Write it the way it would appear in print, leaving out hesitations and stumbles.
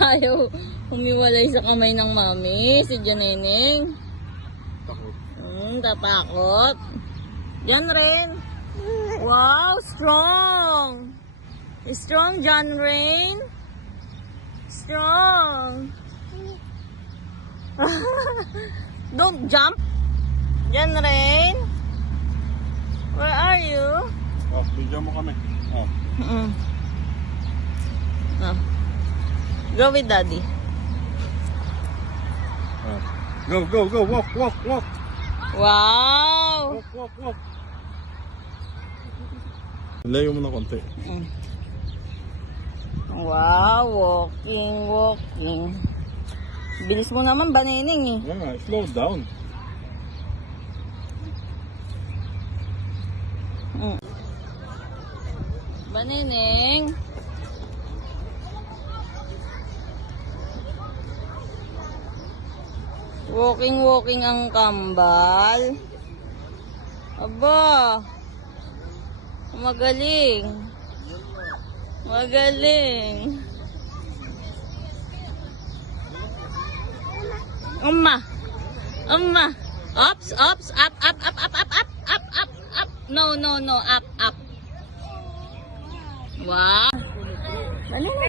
Ayaw humiwalay sa kamay ng mami, si Janeneng. Takot. Tatakot. Jan Rain. Wow, strong. Strong, Jan Rain. Strong. Don't jump. Jan Rain. Where are you? Oh, bigyan mo kami. Oh. Oh. Go with daddy. Oh. Go. Walk. Wow. Walk. Layo mo na konti. Wow, walking. Bilis mo naman, Baneneng eh. Yeah, slow down. Baneneng. Walking ang kambal. Aba. Magaling. Umma. Ups, up. No, up. Wow. Baneneng.